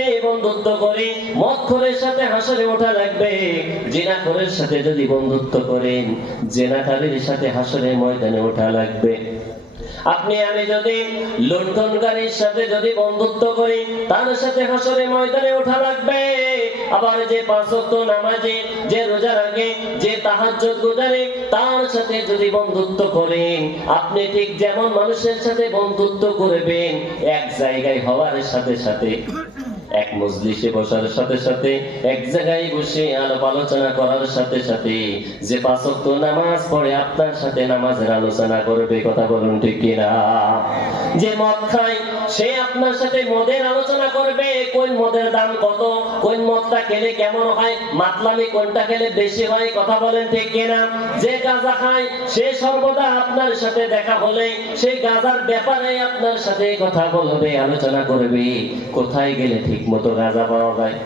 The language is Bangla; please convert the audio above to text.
সাথে বন্ধুত্ব করি, মদখোরের সাথে হাসরে ওঠা লাগবে। জিনাখোরের সাথে যদি বন্ধুত্ব করেন, জিনাকারীর সাথে হাসরে ময়দানে ওঠা লাগবে। আপনি আমি যদি লুণ্ঠনকারীর সাথে যদি বন্ধুত্ব করি, তার সাথে হাসরে ময়দানে ওঠা লাগবে। আবার যে পাঁচ ওয়াক্ত নামাজি, যে রোজা রাখে, যে তাহাজ্জুদ গুজারে, তার সাথে যদি বন্ধুত্ব করেন, আপনি ঠিক যেমন মানুষের সাথে বন্ধুত্ব করবেন, এক জায়গায় হওয়ার সাথে সাথে, এক মজলিসে বসার সাথে সাথে, এক জায়গায় বসে আলাপ আলোচনা করার সাথে সাথে, যে পাঁচ ওয়াক্ত নামাজ পড়ে আপনার সাথে নামাজের আলোচনা করবে। কথা বলুন ঠিক কিনা? যে মদ খায়, সে আপনার সাথে মদের আলোচনা করবে, কোন মদের দাম কত, কোন মদটা খেলে কেমন হয়, মাতলামি কোনটা খেলে বেশি হয়। কথা বলেন ঠিক কিনা? যে গাঁজা খায়, সে সর্বদা আপনার সাথে দেখা হলে সেই গাঁজার ব্যাপারে আপনার সাথে কথা বলবে, আলোচনা করবে, কোথায় গেলে ঠিক মতো গাঁজা পাওয়া যায়।